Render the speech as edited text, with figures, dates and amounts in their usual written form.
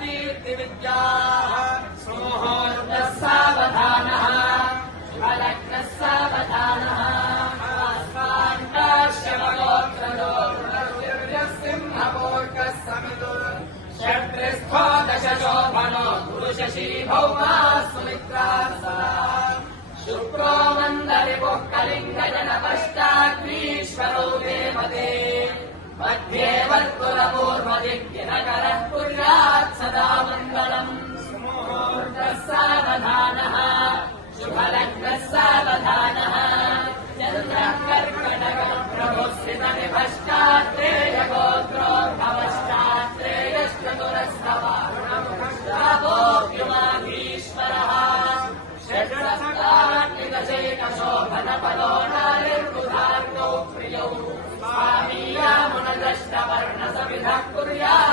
कीर्तिविद्याः सुमुहूर्तः सावधानः शुभलग्नः सावधानः सिंहमूर्खः समितुः षट्रिस्थो दशशोभनो गुरुशशी भौमा सुमित्रा शुक्रो मन्दरिपुः कलिङ्गजनपश्चाग्नीश्वरो देवते मध्ये वर्तुलपूर्वदिग्दिनकरः कुर्यात् सदा मङ्गलम् सुमुहूर्तः सावधानः शुभलग्नः सावधानः चन्द्रः कर्कटकः प्रभुस्थितनिभश्चात्रेयगोत्रोद्भवश्चात्रेयश्चतुरस्रवारुणमुखश्चापोऽप्युमाधीश्वरः षट्सप्तात्मिकशैकशोभनपलो नारिर्बुधार्गौ प्रियौ स्वामीयामुनदष्टवर्णसविधः कुर्यात्